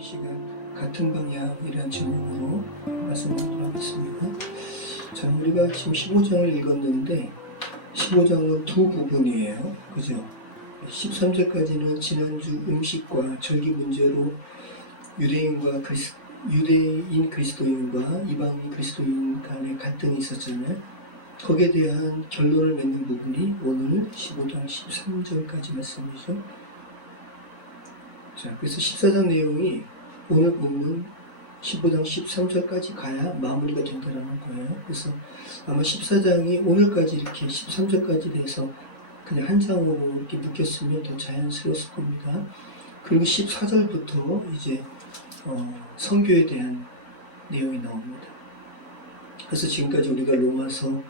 시간 같은 방향이라는 제목으로 말씀드리도록 하겠습니다. 자, 우리가 지금 15장을 읽었는데 15장은 두 부분이에요. 그죠? 13절까지는 지난주 음식과 절기 문제로 유대인 그리스도인과 이방인 그리스도인 간의 갈등이 있었잖아요. 거기에 대한 결론을 맺는 부분이 오늘 15장 13절까지 말씀이죠. 자, 그래서 14장 내용이 오늘 본문 15장 13절까지 가야 마무리가 된다는 거예요. 그래서 아마 14장이 오늘까지 이렇게 13절까지 돼서 그냥 한 장으로 이렇게 묶였으면 더 자연스러웠을 겁니다. 그리고 14절부터 이제 선교에 대한 내용이 나옵니다. 그래서 지금까지 우리가 로마서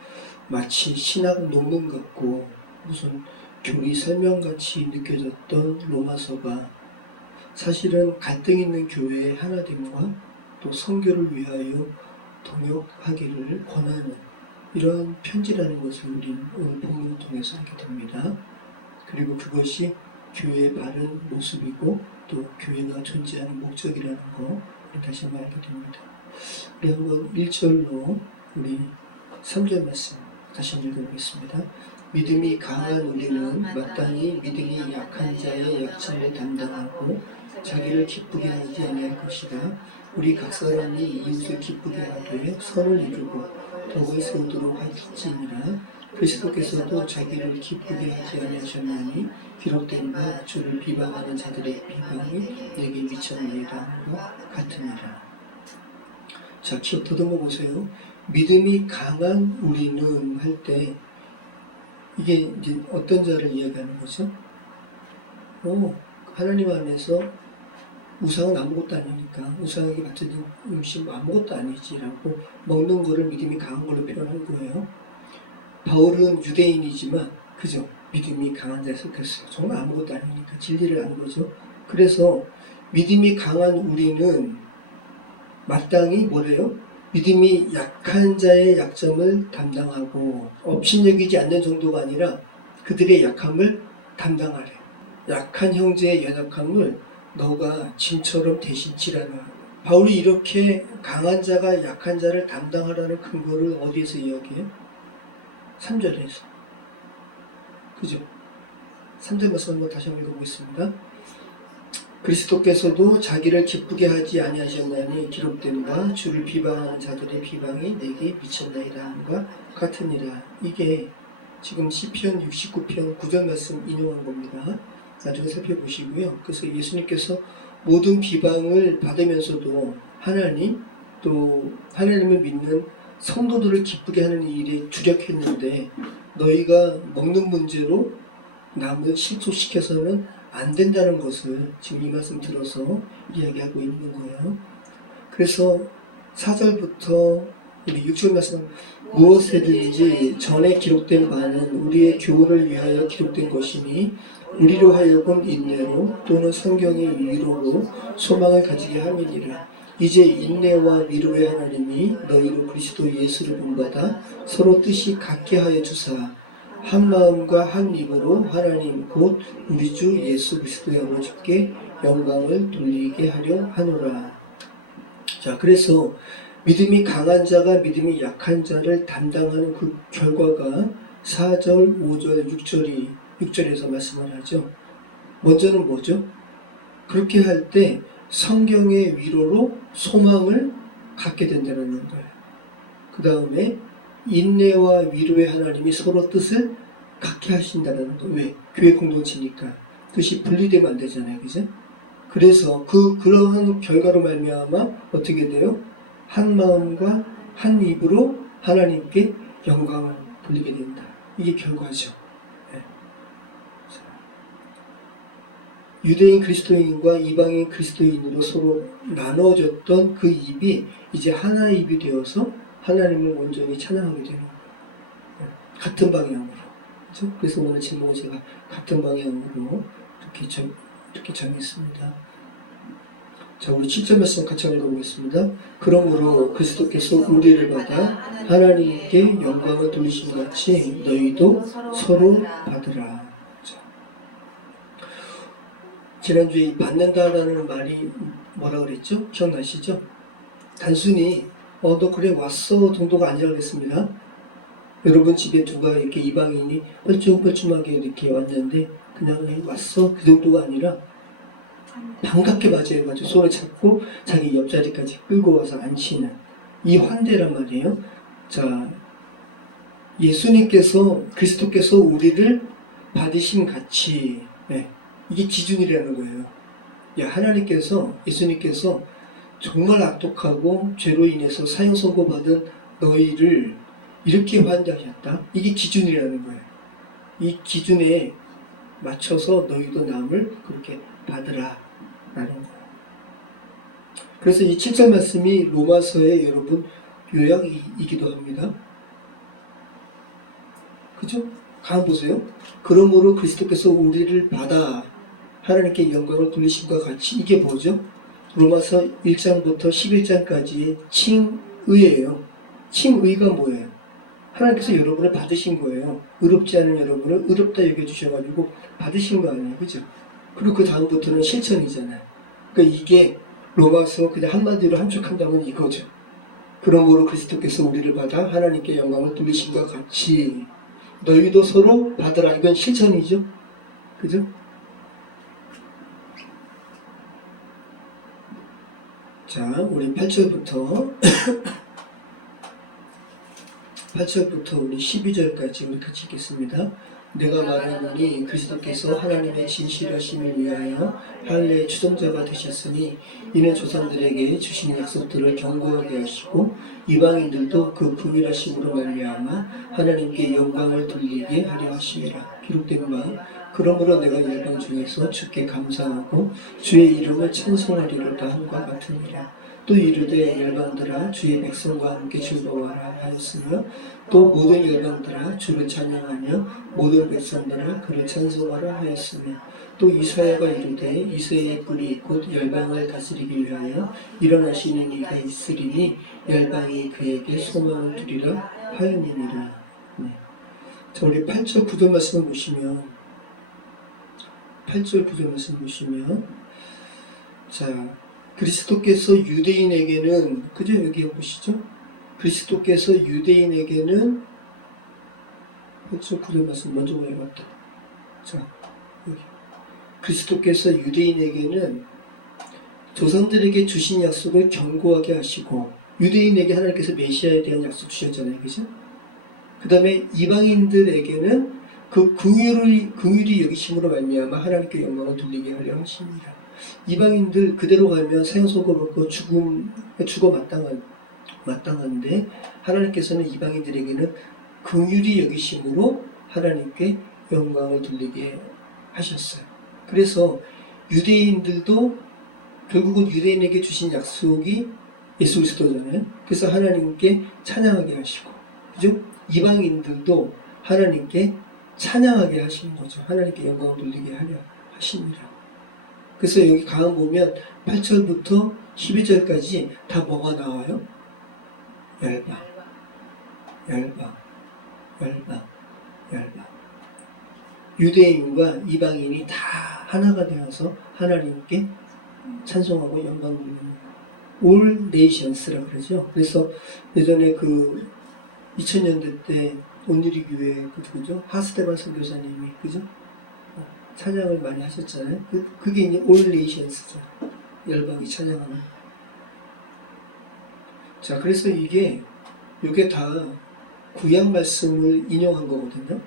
마치 신학 논문 같고 무슨 교리 설명같이 느껴졌던 로마서가 사실은 갈등 있는 교회의 하나됨과 또 선교를 위하여 동역하기를 권하는 이러한 편지라는 것을 우리는 오늘 본문을 통해서 알게 됩니다. 그리고 그것이 교회의 바른 모습이고 또 교회가 존재하는 목적이라는 거 다시 한번 알게 됩니다. 우리 한번 1절로 우리 3절 말씀 다시 한번 읽어보겠습니다. 믿음이 강한 우리는 마땅히 믿음이 약한 자의 약점을 담당하고 자기를 기쁘게 하지 아니할 것이다. 우리 각 사람이 이웃을 기쁘게 하되 선을 이루고 덕을 세우도록 할지니라. 그리스도께서도 자기를 기쁘게 하지 아니하셨나니 기록된 바 주를 비방하는 자들의 비방이 내게 미쳤나이다 와 같으니라. 자, 기억 더듬어 보세요. 믿음이 강한 우리는 할 때 이게 이제 어떤 자를 이야기하는 거죠? 하나님 안에서 우상은 아무것도 아니니까 우상에게 바쳐진 음식 아무것도 아니지라고 먹는 거를 믿음이 강한 걸로 표현한 거예요. 바울은 유대인이지만 그죠? 믿음이 강한 자에 속했어요. 정말 아무것도 아니니까 진리를 아는 거죠. 그래서 믿음이 강한 우리는 마땅히 뭐래요? 믿음이 약한 자의 약점을 담당하고 업신여기지 않는 정도가 아니라 그들의 약함을 담당하래. 약한 형제의 연약함을 너가 짐처럼 대신 지라라. 바울이 이렇게 강한 자가 약한 자를 담당하라는 근거를 어디에서 이야기해요? 3절에서. 그죠? 3절 말씀 한번 다시 한번 읽어보겠습니다. 그리스도께서도 자기를 기쁘게 하지 아니하셨나니 기록된 바 주를 비방하는 자들의 비방이 내게 미쳤나이다 함과 같으니라. 이게 지금 시편 69편 9절 말씀 인용한 겁니다. 나중에 살펴보시고요. 그래서 예수님께서 모든 비방을 받으면서도 하나님 또 하나님을 믿는 성도들을 기쁘게 하는 일에 주력했는데 너희가 먹는 문제로 남을 실족시켜서는 안 된다는 것을 지금 이 말씀 들어서 이야기하고 있는 거예요. 그래서 4절부터 우리 6절 말씀 무엇이든지 전에 기록된 바는 우리의 교훈을 위하여 기록된 것이니 우리로 하여금 인내로 또는 성경의 위로로 소망을 가지게 함이니라. 이제 인내와 위로의 하나님이 너희로 그리스도 예수를 본받아 서로 뜻이 같게 하여 주사 한 마음과 한 입으로 하나님 곧 우리 주 예수 그리스도의 아버지께 영광을 돌리게 하려 하노라. 자, 그래서 믿음이 강한 자가 믿음이 약한 자를 담당하는 그 결과가 4절, 5절, 6절에서 말씀을 하죠. 먼저는 뭐죠? 그렇게 할 때 성경의 위로로 소망을 갖게 된다는 거예요. 그 다음에 인내와 위로의 하나님이 서로 뜻을 같게 하신다는 거. 왜? 교회 공동체니까 뜻이 분리되면 안 되잖아요, 그죠? 그래서 그러한 결과로 말미암아 어떻게 돼요? 한 마음과 한 입으로 하나님께 영광을 돌리게 된다. 이게 결과죠. 네. 유대인 그리스도인과 이방인 그리스도인으로 서로 나눠졌던 그 입이 이제 하나의 입이 되어서 하나님을 온전히 찬양하게 되는 거예요. 같은 방향으로. 그렇죠? 그래서 오늘 제목을 제가 같은 방향으로 이렇게 정했습니다. 자, 우리 7절 말씀 같이 읽어보겠습니다. 그러므로 그리스도께서 우리를 받아 하나님께 영광을 돌리신 같이 너희도 서로 받으라. 자, 지난주에 받는다라는 말이 뭐라 그랬죠? 기억나시죠? 단순히 너 그래 왔어 정도가 아니라 그랬습니다. 여러분 집에 누가 이렇게 이방인이 뻘쭘뻘쭘하게 이렇게 왔는데 그냥 왔어 그 정도가 아니라 반갑게 맞이해가지고 손을 잡고 자기 옆자리까지 끌고 와서 앉히는 이 환대란 말이에요. 자, 예수님께서 그리스도께서 우리를 받으신 가치, 네, 이게 기준이라는 거예요. 하나님께서 예수님께서 정말 악독하고 죄로 인해서 사형 선고받은 너희를 이렇게 환대하셨다. 이게 기준이라는 거예요. 이 기준에 맞춰서 너희도 남을 그렇게 받으라 라는 거예요. 그래서 이 7절 말씀이 로마서의 여러분 요약이기도 합니다. 그죠? 가만 보세요. 그러므로 그리스도께서 우리를 받아 하나님께 영광을 돌리심과 같이 이게 뭐죠? 로마서 1장부터 11장까지의 칭의예요. 칭의가 뭐예요? 하나님께서 여러분을 받으신 거예요. 의롭지 않은 여러분을 의롭다 여겨주셔가지고 받으신 거 아니에요. 그죠? 그리고 그 다음부터는 실천이잖아요. 그러니까 이게 로마서 그냥 한마디로 함축한다면 이거죠. 그러므로 그리스도께서 우리를 받아 하나님께 영광을 돌리심과 같이 너희도 서로 받으라. 이건 실천이죠. 그죠? 자, 우리 8절부터 우리 12절까지 우리 같이 읽겠습니다. 내가 말하노니 그리스도께서 하나님의 진실하심을 위하여 할례의 추종자가 되셨으니 이는 조상들에게 주신 약속들을 견고하게 하시고 이방인들도 그 긍휼하심으로 말미암아 하나님께 영광을 돌리게 하려 하심이라. 기록된 바 그러므로 내가 열방 중에서 주께 감사하고 주의 이름을 찬송하리로다 함과 같으니라. 또 이르되 열방들아 주의 백성과 함께 즐거워하라 하였으며 또 모든 열방들아 주를 찬양하며 모든 백성들아 그를 찬송하라 하였으며 또 이사야가 이르되 이새의 뿔이 곧 열방을 다스리기 위하여 일어나시는 이가 있으리니 열방이 그에게 소망을 두리라 하였느니라. 네. 자, 우리 8절 9절 말씀을 보시면 8절 9절 말씀 보시면 자 그리스도께서 유대인에게는 그죠? 여기 보시죠? 그리스도께서 유대인에게는 8절 9절 말씀 먼저 보여봤다. 자 여기 그리스도께서 유대인에게는 조상들에게 주신 약속을 견고하게 하시고 유대인에게 하나님께서 메시아에 대한 약속 주셨잖아요. 그죠? 그 다음에 이방인들에게는 그 긍휼이 여기심으로 말미암아 하나님께 영광을 돌리게 하려 하십니다. 이방인들 그대로 가면 사형선고받고 죽어 마땅한데 하나님께서는 이방인들에게는 긍휼이 여기심으로 하나님께 영광을 돌리게 하셨어요. 그래서 유대인들도 결국은 유대인에게 주신 약속이 예수 그리스도잖아요. 그래서 하나님께 찬양하게 하시고, 그죠? 이방인들도 하나님께 찬양하게 하시는 거죠. 하나님께 영광을 돌리게 하려 하십니다. 그래서 여기 강한 보면 8절부터 12절까지 다 뭐가 나와요? 열방. 유대인과 이방인이 다 하나가 되어서 하나님께 찬송하고 영광 돌리는 All Nations라 그러죠. 그래서 예전에 그 2000년대 때 온누리 교회 그죠? 하스테반 선교사님이 그죠? 찬양을 많이 하셨잖아요. 그게 이제 All Nations죠. 열방이 찬양하는. 자, 그래서 이게 다 구약 말씀을 인용한 거거든요.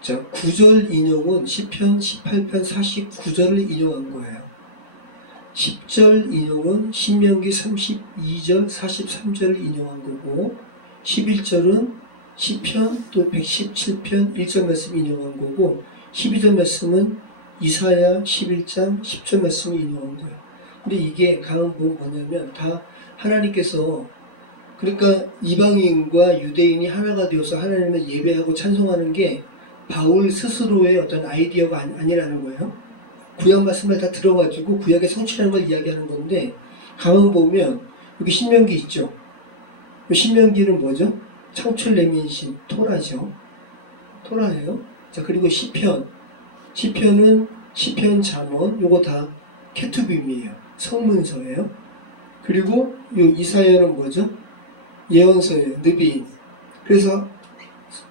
자, 9절 인용은 시편 18편 49절을 인용한 거예요. 10절 인용은 신명기 32절 43절을 인용한 거고 11절은 시편 또 117편 1절 말씀 인용한 거고 12절 말씀은 이사야 11장 10절 말씀을 인용한 거예요. 근데 이게 강한 부분 뭐냐면 다 하나님께서 그러니까 이방인과 유대인이 하나가 되어서 하나님을 예배하고 찬송하는 게 바울 스스로의 어떤 아이디어가 아니라는 거예요. 구약 말씀을 다 들어가지고 구약의 성취라는 걸 이야기하는 건데 가만 보면 여기 신명기 있죠. 신명기는 뭐죠? 창출 내면신 토라죠. 토라예요. 자, 그리고 시편은 시편, 잠언 요거 다 케투빔이에요. 성문서예요. 그리고 요 이사야는 뭐죠? 예언서예요. 느비인. 그래서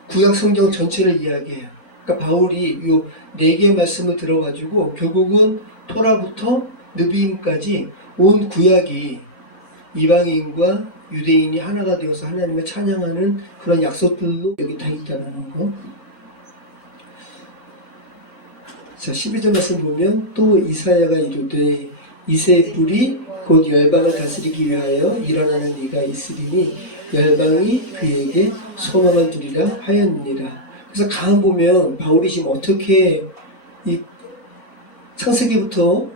구약 성경 전체를 이야기해요. 그러니까 바울이 요 네 개의 말씀을 들어가지고 결국은 토라부터 느비인까지 온 구약이 이방인과 유대인이 하나가 되어서 하나님을 찬양하는 그런 약속들로 여기 다 있다는 거. 자, 12절 말씀 보면 또 이사야가 이르되 이새의 뿔이 곧 열방을 다스리기 위하여 일어나는 이가 있으리니 열방이 그에게 소망을 두리라 하였느니라. 그래서 가만 보면 바울이 지금 어떻게 이 창세기부터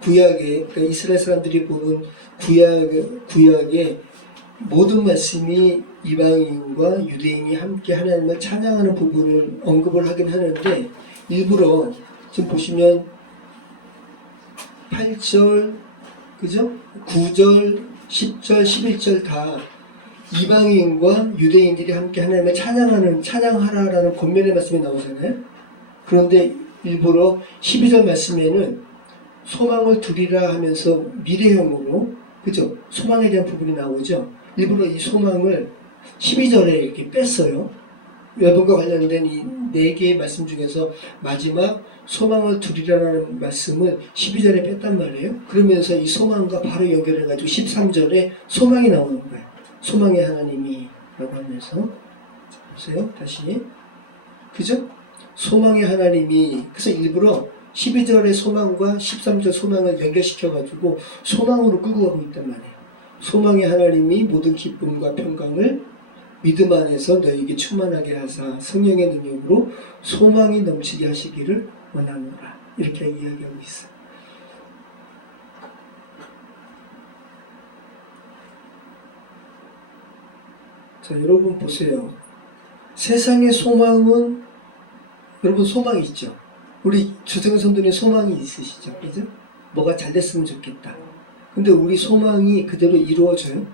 구약에, 그러니까 이스라엘 사람들이 보는 구약의 모든 말씀이 이방인과 유대인이 함께 하나님을 찬양하는 부분을 언급을 하긴 하는데 일부러 지금 보시면 8절, 그죠? 9절, 10절, 11절 다 이방인과 유대인들이 함께 하나님을 찬양하라라는 권면의 말씀이 나오잖아요. 그런데 일부러 12절 말씀에는 소망을 두리라 하면서 미래형으로, 그죠? 소망에 대한 부분이 나오죠. 일부러 이 소망을 12절에 이렇게 뺐어요. 여러분과 관련된 이 네 개의 말씀 중에서 마지막 소망을 두리라는 말씀을 12절에 뺐단 말이에요. 그러면서 이 소망과 바로 연결해가지고 13절에 소망이 나오는 거예요. 소망의 하나님이 라고 하면서 보세요. 다시 그죠? 소망의 하나님이 그래서 일부러 12절의 소망과 13절 소망을 연결시켜가지고 소망으로 끌고 가고 있단 말이에요. 소망의 하나님이 모든 기쁨과 평강을 믿음 안에서 너에게 충만하게 하사 성령의 능력으로 소망이 넘치게 하시기를 원하노라. 이렇게 이야기하고 있어요. 자, 여러분 보세요. 세상의 소망은 여러분 소망이 있죠. 우리 주승 선생님 소망이 있으시죠, 그죠? 뭐가 잘 됐으면 좋겠다. 근데 우리 소망이 그대로 이루어져요?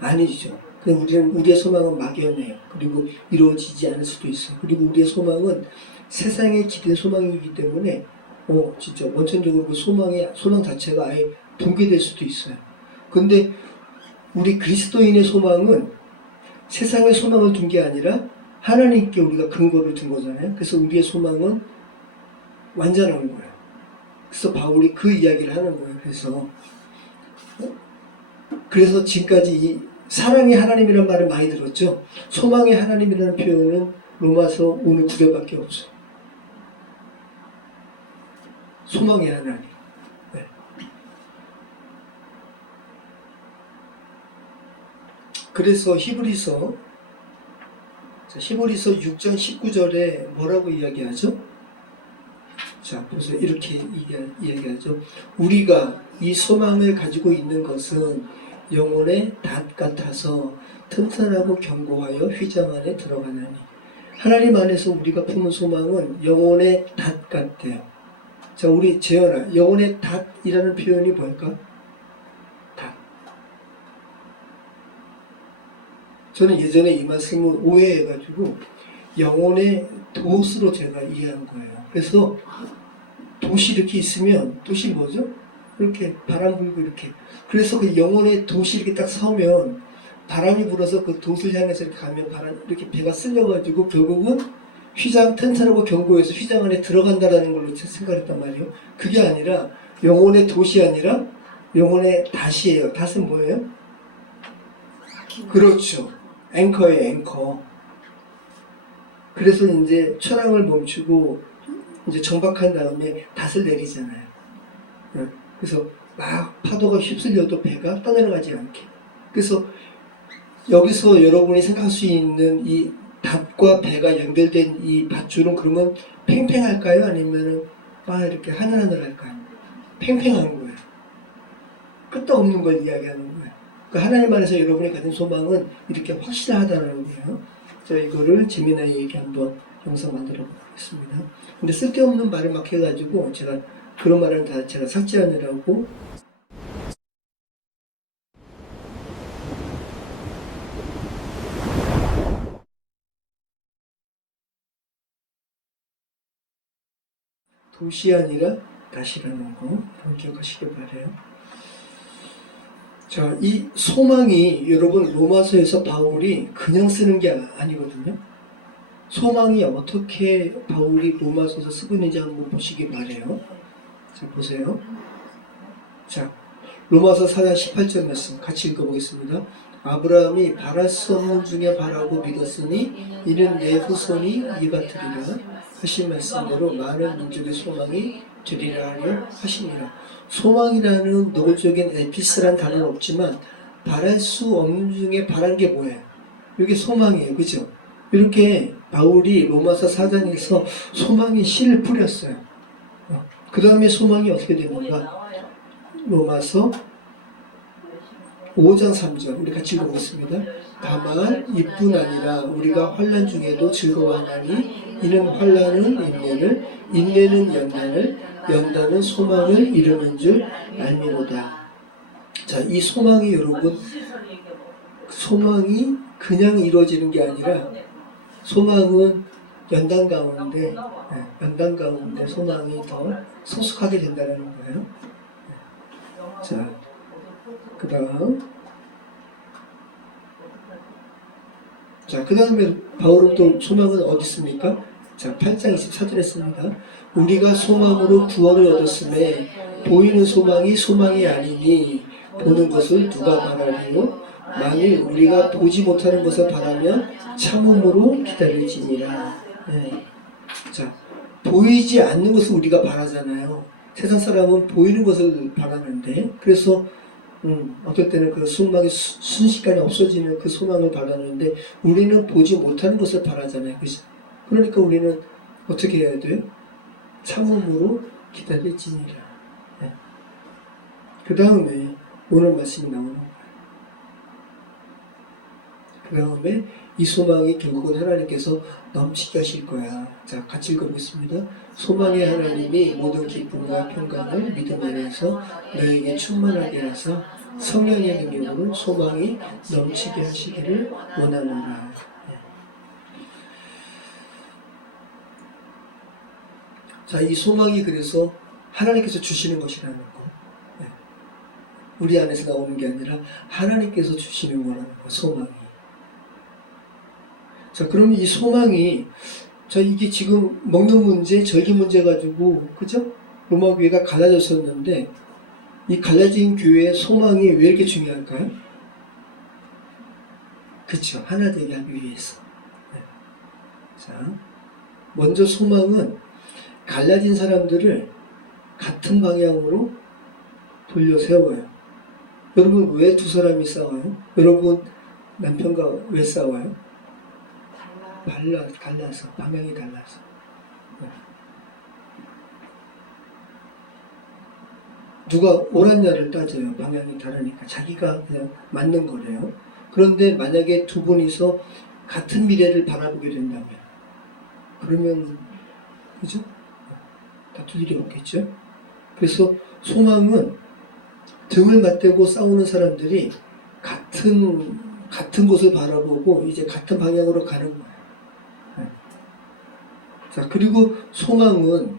아니죠. 우리의 소망은 막연해요. 그리고 이루어지지 않을 수도 있어요. 그리고 우리의 소망은 세상에 기댄 소망이기 때문에 진짜 원천적으로 그 소망 자체가 아예 붕괴될 수도 있어요. 근데 우리 그리스도인의 소망은 세상의 소망을 둔 게 아니라 하나님께 우리가 근거를 둔 거잖아요. 그래서 우리의 소망은 완전한 거예요. 그래서 바울이 그 이야기를 하는 거예요. 그래서 지금까지 이 사랑의 하나님이라는 말을 많이 들었죠. 소망의 하나님이라는 표현은 로마서 오늘 9절밖에 없어요. 소망의 하나님. 네. 그래서 히브리서 6장 19절에 뭐라고 이야기하죠? 자, 보세요. 이렇게 이야기하죠. 우리가 이 소망을 가지고 있는 것은 영혼의 닷 같아서 튼튼하고 견고하여 휘장 안에 들어가나니. 하나님 안에서 우리가 품은 소망은 영혼의 닷 같대요. 자, 우리 재현아, 영혼의 닷이라는 표현이 뭘까? 닷. 저는 예전에 이 말씀을 오해해가지고 영혼의 돛으로 제가 이해한 거예요. 그래서 돛이 이렇게 있으면, 돛이 뭐죠? 이렇게 바람 불고 이렇게. 그래서 그 영혼의 돛이 이렇게 딱 서면 바람이 불어서 그 돛을 향해서 이렇게 가면 이렇게 배가 쓸려가지고 결국은 휘장, 튼튼하고 견고해서 휘장 안에 들어간다라는 걸로 생각했단 말이에요. 그게 아니라 영혼의 돛이 아니라 영혼의 닷이에요. 닷은 뭐예요? 그렇죠. 앵커예요, 앵커. 그래서 이제 천왕을 멈추고 이제 정박한 다음에 닷을 내리잖아요. 그래서 막 파도가 휩쓸려도 배가 떠내려가지 않게. 그래서 여기서 여러분이 생각할 수 있는 이 닷과 배가 연결된 이 밧줄은 그러면 팽팽할까요? 아니면은 막 이렇게 하늘하늘할까요? 팽팽한 거예요. 끝도 없는 걸 이야기하는 거예요. 그러니까 하나님 안에서 여러분이 가진 소망은 이렇게 확실하다는 거예요. 제가 이거를 재미난 얘기 한번 영상 만들어 보겠습니다. 근데 쓸데없는 말을 막 해가지고 제가 그런 말은 다 제가 삭제하느라고. 도시 아니라 다시라는 거 여러분 기억하시길 바래요. 자, 이 소망이 여러분 로마서에서 바울이 그냥 쓰는 게 아니거든요. 소망이 어떻게 바울이 로마서에서 쓰고 있는지 한번 보시기 바래요. 자, 보세요. 자, 로마서 4장 18절 말씀 같이 읽어보겠습니다. 아브라함이 바랄 수 없는 중에 바라고 믿었으니 이는 내 후손이 이같으리라 하신 말씀대로 많은 민족의 소망이 되리라 하려 하시니라. 소망이라는 노골적인 에피스란 단어는 없지만 바랄 수 없는 중에 바란 게 뭐예요? 이게 소망이에요. 그죠? 이렇게 바울이 로마서 4장에서 소망의 씨를 뿌렸어요. 그 다음에 소망이 어떻게 되는가? 로마서 5장 3절 우리 같이 읽어보겠습니다. 다만 이뿐 아니라 우리가 환난 중에도 즐거워하나니 이는 환난은 인내를, 인내는 연단을, 연단은 소망을 이루는 줄 알미로다. 자, 이 소망이 여러분, 소망이 그냥 이루어지는 게 아니라 소망은 연단 가운데 소망이 더 성숙하게 된다는 거예요. 자, 그 다음에 바울은 또 소망은 어디 있습니까? 자, 8장 24절에 했습니다. 우리가 소망으로 구원을 얻었음에 보이는 소망이 소망이 아니니 보는 것을 누가 바라리요? 만일 우리가 보지 못하는 것을 바라면 참음으로 기다릴지니라. 네. 자, 보이지 않는 것을 우리가 바라잖아요. 세상 사람은 보이는 것을 바라는데, 그래서 어떨 때는 그 소망이 순식간에 없어지는 그 소망을 바라는데 우리는 보지 못하는 것을 바라잖아요. 그죠? 그러니까 우리는 어떻게 해야 돼요? 참음으로 기다릴지니라. 네. 그 다음에 오늘 말씀이 나오는 거예요. 그 다음에 이 소망이 결국은 하나님께서 넘치게 하실 거야. 자, 같이 읽어보겠습니다. 소망의 하나님이 모든 기쁨과 평강을 믿음 안에서 너에게 충만하게 하사 성령의 능력으로 소망이 넘치게 하시기를 원하노라. 자, 이 소망이 그래서 하나님께서 주시는 것이라는 거. 우리 안에서 나오는 게 아니라 하나님께서 주시는 거라는 거, 소망이. 자, 그러면 이 소망이, 자, 이게 지금 먹는 문제, 절기 문제 가지고, 그죠? 로마 교회가 갈라졌었는데, 이 갈라진 교회의 소망이 왜 이렇게 중요할까요? 그쵸. 하나 되게 하기 위해서. 네. 자, 먼저 소망은 갈라진 사람들을 같은 방향으로 돌려 세워요. 여러분, 왜 두 사람이 싸워요? 여러분, 남편과 왜 싸워요? 달라서, 방향이 달라서. 네. 누가 옳았냐를 따져요. 방향이 다르니까. 자기가 그냥 맞는 거래요. 그런데 만약에 두 분이서 같은 미래를 바라보게 된다면, 그러면, 그죠? 다툴 일이 없겠죠? 그래서 소망은 등을 맞대고 싸우는 사람들이 같은 곳을 바라보고 이제 같은 방향으로 가는 거예요. 자, 그리고 소망은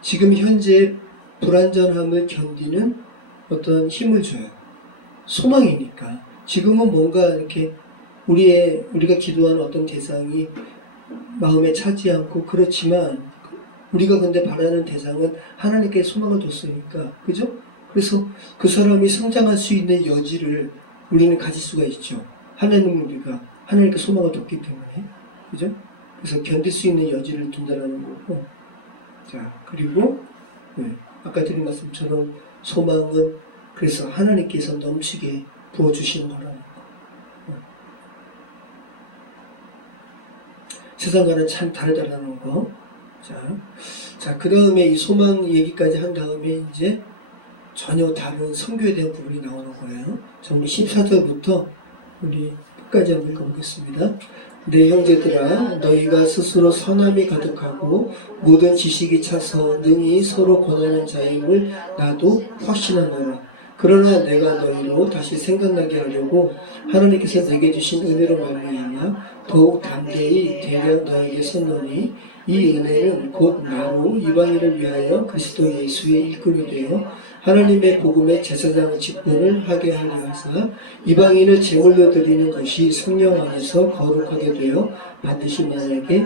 지금 현재 불완전함을 견디는 어떤 힘을 줘요. 소망이니까. 지금은 뭔가 이렇게 우리가 기도하는 어떤 대상이 마음에 차지 않고 그렇지만 우리가 근데 바라는 대상은 하나님께 소망을 뒀으니까. 그죠? 그래서 그 사람이 성장할 수 있는 여지를 우리는 가질 수가 있죠. 하나님께 소망을 뒀기 때문에. 그죠? 그래서 견딜 수 있는 여지를 둔다는 거고. 자, 그리고, 아까 드린 말씀처럼 소망은 그래서 하나님께서 넘치게 부어주시는 거라는 거. 세상과는 참 다르다는 거. 자, 그 다음에 이 소망 얘기까지 한 다음에 이제 전혀 다른 선교에 대한 부분이 나오는 거예요. 자, 우리 14절부터 우리 끝까지 한번 읽어보겠습니다. 내 형제들아, 너희가 스스로 선함이 가득하고 모든 지식이 차서 능히 서로 권하는 자임을 나도 확신하노라. 그러나 내가 너희로 다시 생각나게 하려고 하나님께서 내게 주신 은혜로 말미암아 더욱 담대히 대려 너에게 썼노니 이 은혜는 곧 나로 이방인을 위하여 그리스도 예수의 일꾼이 되어 하나님의 복음의 제사장 직분을 하게 하려 하사 이방인을 제물로 드리는 것이 성령 안에서 거룩하게 되어 반드시 만에게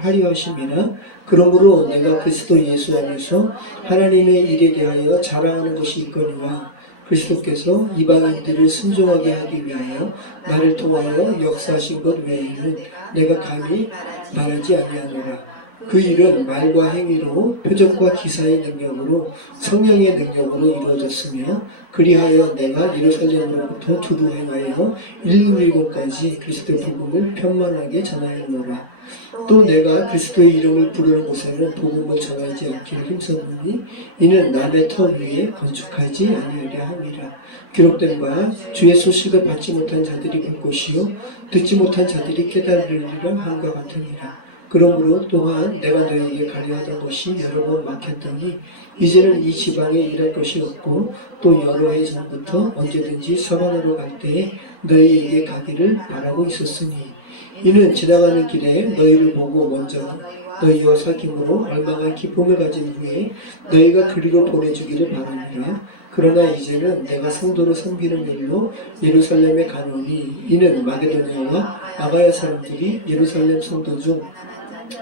하려 하심이라. 그러므로 내가 그리스도 예수 안에서 하나님의 일에 대하여 자랑하는 것이 있거니와 그리스도께서 이방인들을 순종하게 하기 위하여 나를 통하여 역사하신 것 외에는 내가 감히 말하지 아니하노라. 그 일은 말과 행위로 표적과 기사의 능력으로 성령의 능력으로 이루어졌으며 그리하여 내가 예루살렘으로부터 두루 행하여 일곱일곱까지 그리스도의 복음을 편만하게 전하였노라. 또 내가 그리스도의 이름을 부르는 곳에는 복음을 전하지 않기를 힘썼노니 이는 남의 터 위에 건축하지 아니하려 함이라. 기록된 바 주의 소식을 받지 못한 자들이 볼 것이요 듣지 못한 자들이 깨달으리라 함과 같으니라. 그러므로 또한 내가 너희에게 가려하던 것이 여러 번 막혔더니 이제는 이 지방에 일할 것이 없고 또 여러 해 전부터 언제든지 서반으로 갈 때에 너희에게 가기를 바라고 있었으니 이는 지나가는 길에 너희를 보고 먼저 너희와 사귐으로 얼마나 기쁨을 가진 후에 너희가 그리로 보내주기를 바랍니다. 그러나 이제는 내가 성도를 섬기는 일로 예루살렘에 가노니 이는 마게도냐와 아가야 사람들이 예루살렘 성도 중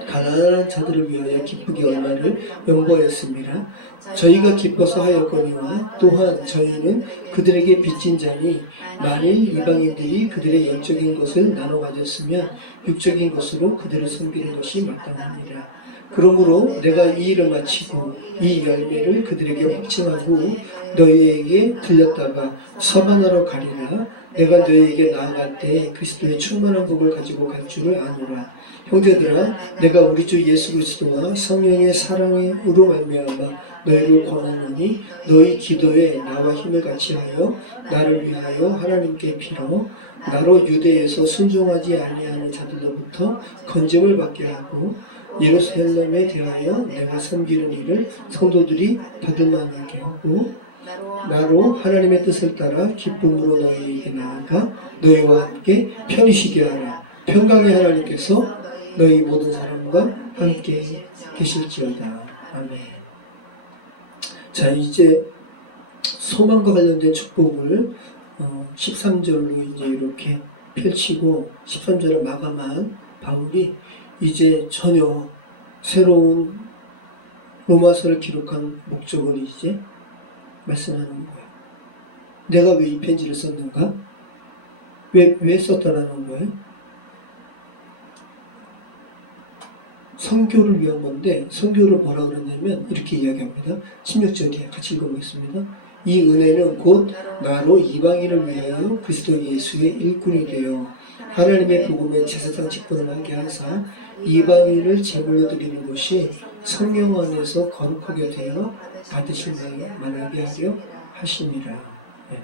가난한 자들을 위하여 기쁘게 얼마를 연보하였습니다. 저희가 기뻐서 하였거니와 또한 저희는 그들에게 빚진 자니 만일 이방인들이 그들의 영적인 것을 나눠 가졌으면 육적인 것으로 그들을 섬기는 것이 마땅합니다. 그러므로 내가 이 일을 마치고 이 열매를 그들에게 확증하고 너희에게 들렸다가 서반하러 가리라. 내가 너희에게 나아갈 때 그리스도의 충만한 복을 가지고 갈 줄을 아노라. 형제들아, 내가 우리 주 예수 그리스도와 성령의 사랑으로 말미암아 너희를 권하노니 너희 기도에 나와 힘을 같이하여 나를 위하여 하나님께 빌어 나로 유대에서 순종하지 아니하는 자들로부터 건짐을 받게 하고 예루살렘에 대하여 내가 섬기는 일을 성도들이 받을 만하게 하고 나로 하나님의 뜻을 따라 기쁨으로 너희에게 나아가 너희와 함께 편히 쉬게 하라. 평강의 하나님께서 너희 모든 사람과 함께 계실지어다. 아멘. 자, 이제 소망과 관련된 축복을 13절로 이제 이렇게 펼치고 13절을 마감한 바울이 이제 전혀 새로운 로마서를 기록한 목적을 이제 말씀하는 거예요. 내가 왜 이 편지를 썼는가? 왜 썼다라는 거예요? 선교를 위한 건데 선교를 뭐라 그러냐면 이렇게 이야기합니다. 16절에 같이 읽어보겠습니다. 이 은혜는 곧 나로 이방인을 위하여 그리스도 예수의 일꾼이 되어 하나님의 복음의 제사장 직분을 하게 하사 이방인을 제물로 드리는 것이 성령 안에서 거룩하게 되어 받으실 만하게 하려 하심이라. 네.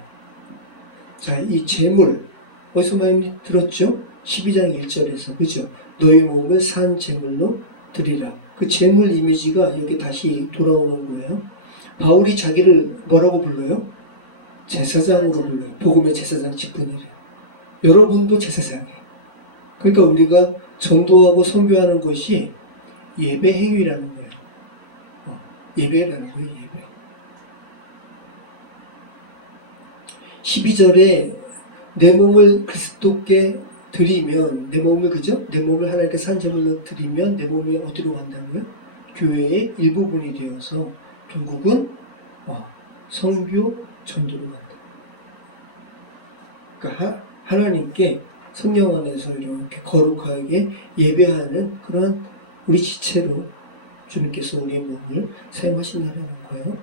자, 이 제물 어디서 많이 들었죠? 12장 1절에서 그죠? 너희 몸을 산 제물로 드리라. 그 제물 이미지가 여기 다시 돌아오는 거예요. 바울이 자기를 뭐라고 불러요? 제사장으로 불러요. 복음의 제사장 직분이래요. 여러분도 제사장이에요. 그러니까 우리가 전도하고 선교하는 것이 예배 행위라는 거예요. 예배라는 거예요. 예배. 12절에 내 몸을 그리스도께 드리면 내 몸을 그죠? 내 몸을 하나님께 산 제물로 드리면 내 몸이 어디로 간다고요? 교회의 일부분이 되어서 결국은 선교 전도로 간다. 그러니까 하나님께 성령 안에서 이렇게 거룩하게 예배하는 그런 우리 지체로 주님께서 우리의 몸을 사용하신다는 거예요.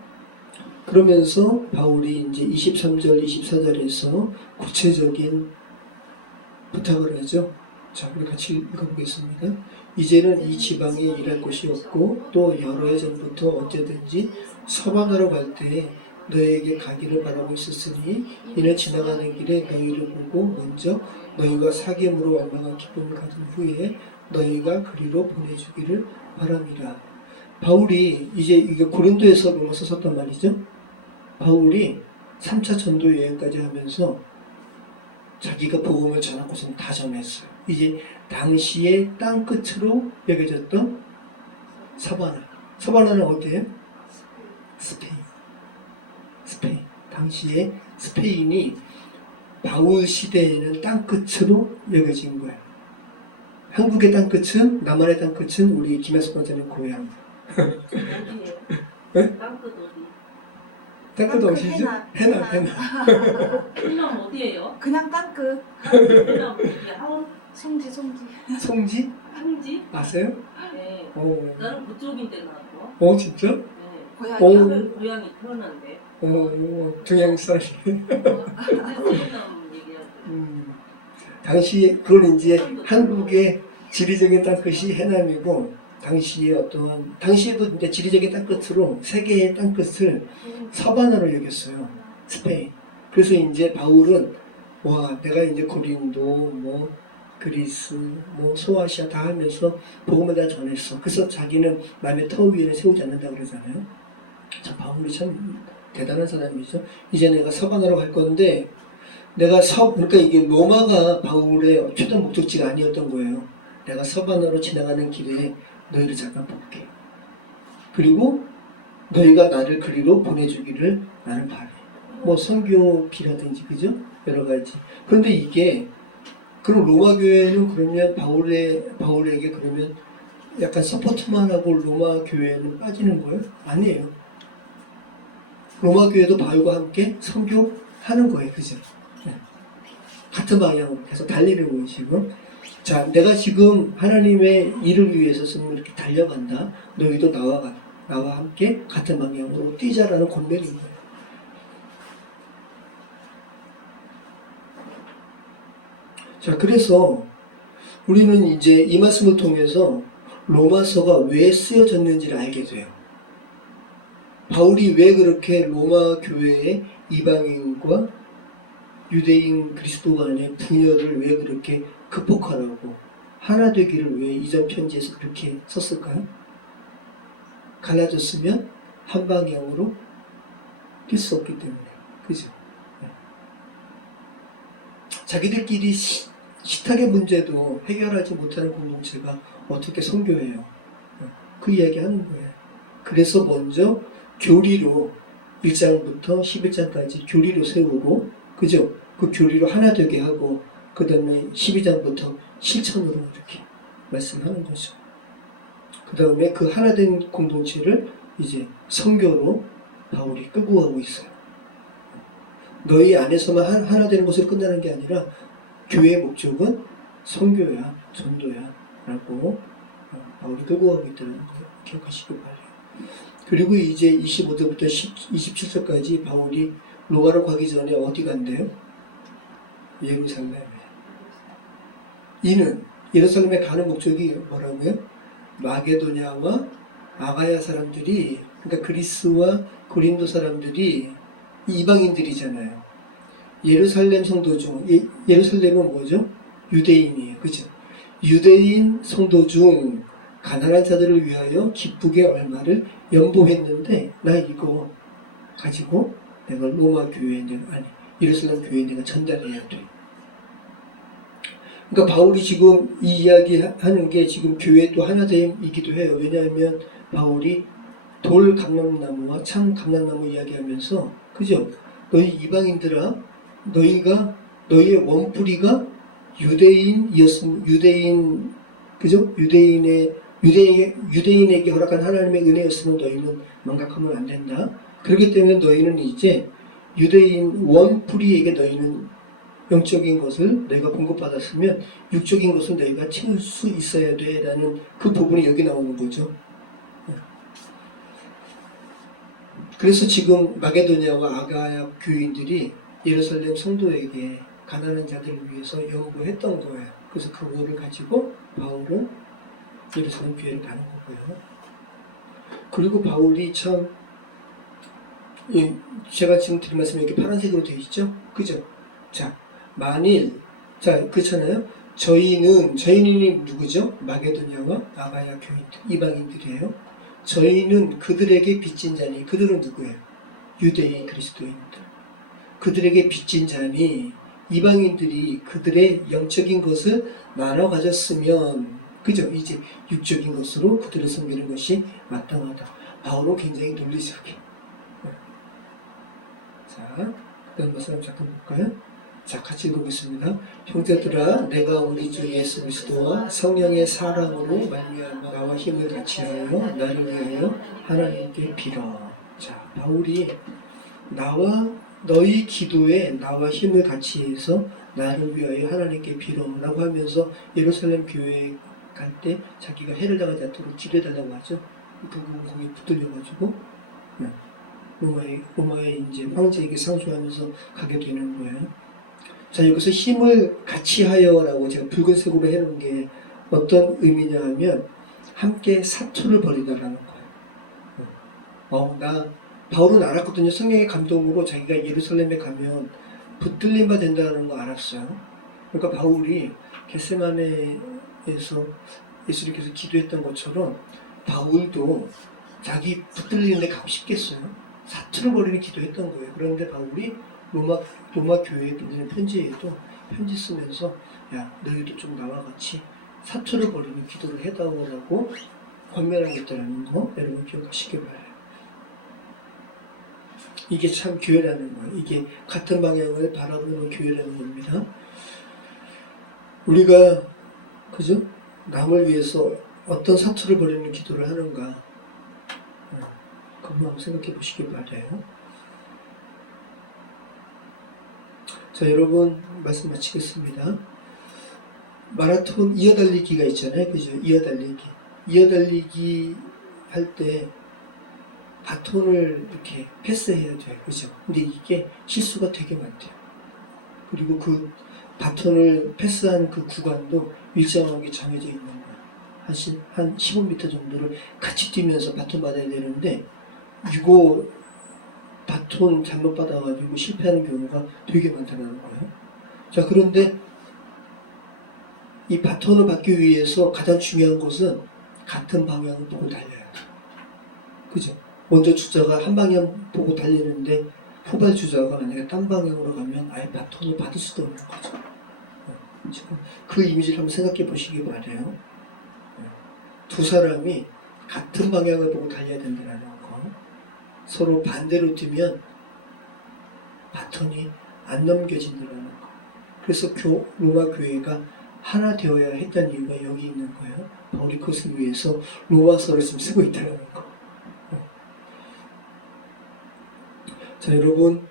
그러면서 바울이 이제 23절, 24절에서 구체적인 부탁을 하죠. 자, 우리 같이 읽어보겠습니다. 이제는 이 지방에 일할 곳이 없고 또 여러 해 전부터 언제든지 서반하러 갈 때 너희에게 가기를 바라고 있었으니 이는 지나가는 길에 너희를 보고 먼저 너희가 사귐으로 얼마나 기쁨을 가진 후에 너희가 그리로 보내주기를 바랍니다. 바울이 이제 이게 고린도에서 로마서 썼단 말이죠. 바울이 3차 전도 여행까지 하면서 자기가 복음을 전한 곳은 다 전했어요. 이제 당시의 땅 끝으로 여겨졌던 서바나. 서바나는 어디예요? 스페인. 스페인. 당시에 스페인이 바울 시대에는 땅 끝으로 여겨진 거예요. 한국의 땅 끝은, 남한의 땅 끝은 우리 김혜숙 권사님 고향. 어디예요? 네? 땅끝 어디? 땅끝 어디시죠? 해남. 해남 어디예요? 그냥 땅끝. 해남 어디야? 하원? 송지. 송지? 항지? 아세요? 네. 어, 나는 그쪽인데 나도. 진짜? 네. 고향이요. 고향이 태어난데. 동양산. 해남 얘기하죠. 당시, 그건 이제 한국의 지리적인 땅끝이 해남이고, 당시에도 이제 지리적인 땅끝으로 세계의 땅끝을 서바나로 여겼어요. 스페인. 그래서 이제 바울은, 내가 이제 고린도, 그리스, 소아시아 다 하면서 복음을 다 전했어. 그래서 자기는 남의 터 위에는 세우지 않는다 그러잖아요. 참, 바울이 참 대단한 사람이죠. 이제 내가 서바나로 갈 건데, 그러니까 이게 로마가 바울의 최종 목적지가 아니었던 거예요. 내가 서바나로 지나가는 길에 너희를 잠깐 볼게. 그리고 너희가 나를 그리로 보내주기를 나는 바래. 선교비라든지, 그죠? 여러 가지. 그런데 이게, 그럼 로마 교회는 그러면 바울에게 그러면 약간 서포트만 하고 로마 교회는 빠지는 거예요? 아니에요. 로마 교회도 바울과 함께 선교하는 거예요. 그죠? 네. 같은 방향으로 계속 달리는 거예요, 지금. 자, 내가 지금 하나님의 일을 위해서 이렇게 달려간다. 너희도 나와 함께 같은 방향으로 뛰자라는 권면인 거예요. 자, 그래서 우리는 이제 이 말씀을 통해서 로마서가 왜 쓰여졌는지를 알게 돼요. 바울이 왜 그렇게 로마 교회의 이방인과 유대인 그리스도 간의 분열을 왜 그렇게 극복하라고 하나 되기를 왜 이전 편지에서 그렇게 썼을까요? 갈라졌으면 한 방향으로 뛸 수 없기 때문에. 그죠? 자기들끼리 식탁의 문제도 해결하지 못하는 공동체가 어떻게 선교해요? 그 이야기 하는 거예요. 그래서 먼저 교리로 1장부터 11장까지 교리로 세우고, 그죠? 그 교리로 하나 되게 하고, 그 다음에 12장부터 실천으로 이렇게 말씀하는 거죠. 그 다음에 그 하나 된 공동체를 이제 선교로 바울이 끌고 가고 있어요. 너희 안에서만 하나 되는 것으로 끝나는 게 아니라 교회의 목적은 선교야, 전도야 라고 바울이 끌고 가고 있다는 걸 기억하시기 바라요. 그리고 이제 25절부터 27절까지 바울이 로마로 가기 전에 어디 간대요? 예루살렘에. 이는 예루살렘에 가는 목적이 뭐라고요? 마게도냐와 아가야 사람들이, 그러니까 그리스와 고린도 사람들이 이방인들이잖아요. 예루살렘 성도 중, 예루살렘은 뭐죠? 유대인이에요. 그죠? 유대인 성도 중 가난한 자들을 위하여 기쁘게 얼마를 연보했는데, 나 이거 가지고 내가 로마 교회에 예루살렘 교회에 내가 전달해야 돼. 그러니까 바울이 지금 이 이야기 하는 게 지금 교회 또 하나됨이기도 해요. 왜냐하면 바울이 돌 감람나무와 참 감람나무 이야기하면서, 그죠? 너희 이방인들아, 너희의 원뿌리가 유대인, 그죠? 유대인에게 허락한 하나님의 은혜였으면 너희는 망각하면 안 된다. 그렇기 때문에 너희는 이제 유대인 원뿌리에게 너희는 영적인 것을 너희가 공급받았으면 육적인 것을 너희가 채울 수 있어야 돼 라는 그 부분이 여기 나오는 거죠. 그래서 지금 마게도냐와 아가야 교인들이 예루살렘 성도에게 가난한 자들을 위해서 연구했던 거예요. 그래서 그거를 가지고 바울은 예루살렘 교회를 가는 거고요. 그리고 바울이 참, 제가 지금 드린 말씀이 이렇게 파란색으로 되어 있죠? 그죠? 자, 그렇잖아요. 저희는 누구죠? 마게도냐와 아가야 교인들, 이방인들이에요. 저희는 그들에게 빚진 자니, 그들은 누구예요? 유대인 그리스도인들. 그들에게 빚진 자니 이방인들이 그들의 영적인 것을 나눠 가졌으면 그죠? 이제 육적인 것으로 그들을 섬기는 것이 마땅하다. 바울은 굉장히 논리적이에요. 자, 그다음 말씀 잠깐 볼까요? 자, 같이 읽어보겠습니다. 형제들아, 내가 우리 주 예수 그리스도와 성령의 사랑으로 말미암아 나와 힘을 같이하여 나를 위하여 하나님께 빌어. 자, 바울이 나와 너희 기도에 나와 힘을 같이해서 나를 위하여 하나님께 빌어라고 하면서 예루살렘 교회에 갈 때 자기가 해를 당하지 않도록 기도해달라고 하죠. 부부는 거기 붙들려가지고 로마의 이제 황제에게 상소하면서 가게 되는 거예요. 자, 여기서 힘을 같이 하여라고 제가 붉은색으로 해놓은 게 어떤 의미냐 하면 함께 사투를 벌이다라는 거예요. 바울은 알았거든요. 성령의 감동으로 자기가 예루살렘에 가면 붙들림 바 된다는 거 알았어요. 그러니까 바울이 겟세마네에서 예수님께서 기도했던 것처럼 바울도 자기 붙들리는 데 가고 싶겠어요. 사투를 벌이는 기도했던 거예요. 그런데 바울이 로마 교회에 보내는 편지에도 편지 쓰면서 야, 너희도 좀 나와 같이 사투를 벌이는 기도를 해다오라고 권면하겠다는 거 여러분 기억하시기 바라요. 이게 참 교회라는 거예요. 이게 같은 방향을 바라보는 교회라는 겁니다. 우리가 그죠? 남을 위해서 어떤 사투를 벌이는 기도를 하는가 그거 한번 생각해 보시기 바라요. 자, 여러분 말씀 마치겠습니다. 마라톤 이어달리기가 있잖아요. 그죠? 이어달리기 할 때 바톤을 이렇게 패스해야 돼요. 그죠? 근데 이게 실수가 되게 많대요. 그리고 그 바톤을 패스한 그 구간도 일정하게 정해져 있는 거예요. 한 15m 정도를 같이 뛰면서 바톤 받아야 되는데 이거 바톤 잘못 받아가지고 실패하는 경우가 되게 많다는 거예요. 자, 그런데 이 바톤을 받기 위해서 가장 중요한 것은 같은 방향을 보고 달려야 돼요. 그죠? 먼저 주자가 한 방향 보고 달리는데 후발 주자가 만약에 딴 방향으로 가면 아예 바톤을 받을 수도 없는 거죠. 지금 그 이미지를 한번 생각해 보시기 바라요. 두 사람이 같은 방향을 보고 달려야 된다는 거. 서로 반대로 뛰면 바톤이 안 넘겨진다는 거. 그래서 로마 교회가 하나 되어야 했다는 이유가 여기 있는 거예요. 바울이 그것을 위해서 로마서를 지금 쓰고 있다는 거. 자, 여러분,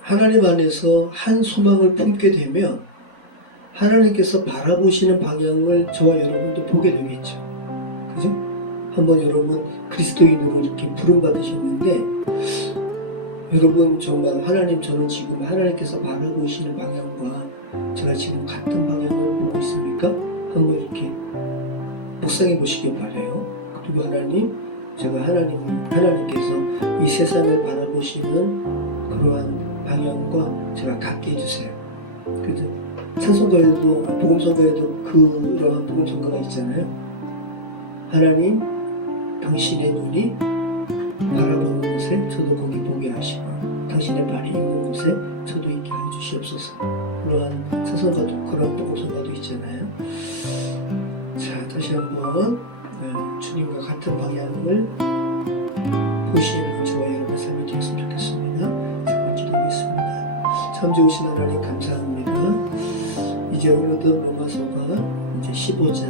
하나님 안에서 한 소망을 품게 되면 하나님께서 바라보시는 방향을 저와 여러분도 보게 되겠죠. 그죠? 한번 여러분 그리스도인으로 이렇게 부름받으셨는데 여러분 정말 하나님, 저는 지금 하나님께서 바라보시는 방향과 제가 지금 같은 방향을 보고 있습니까? 한번 이렇게 묵상해 보시기 바라요. 그리고 하나님, 제가 하나님께서 이 세상을 바라보시는 그러한 방향과 제가 같게 해주세요. 그래서 찬송가에도, 복음성가에도 그러한 복음성가가 있잖아요. 하나님, 당신의 눈이 바라보는 곳에 저도 거기 보게 하시고, 당신의 발이 있는 곳에 저도 있게 하여 주시옵소서. 그러한 찬송가도, 그러한 복음성가도 있잖아요. 자, 다시 한번 주님과 같은 방향을 보시는 저와 여러분의 삶이 되었으면 좋겠습니다. 정말 기도하겠습니다. 참 좋으신 하나님 감사합니다. 이제 어느덧 로마서가 이제 15장,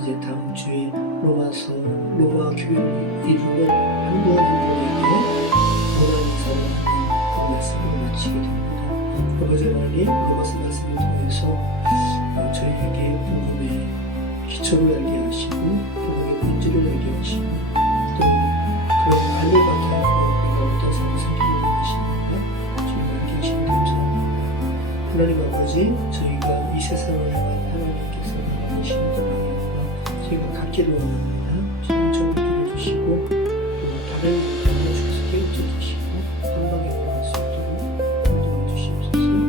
이제 다음 주에 로마서, 로마 교회를 이루는 한 분 한 분에게 원하는 사랑하는 그 말씀을 마치게 됩니다. 아버지 하나님, 로마서 말씀을 통해서 저희에게 복음의 기초를 알게 하시고 복음의 본질을 알게 하시고 또 그런 알을 받게 하고 우리가 어떤 삶을 살기를 원하시는가 주님 알게 하시는 감사합니다. 하나님 아버지, 저희가 이 세상을 향한 하나님께서 원하시는 방향과 저희가 갖기를 원합니다. 주님 저를 길어주시고 다른 하나님께서 깨우쳐 주시고 한 방향으로 갈 수 있도록 인도해 주시옵소서.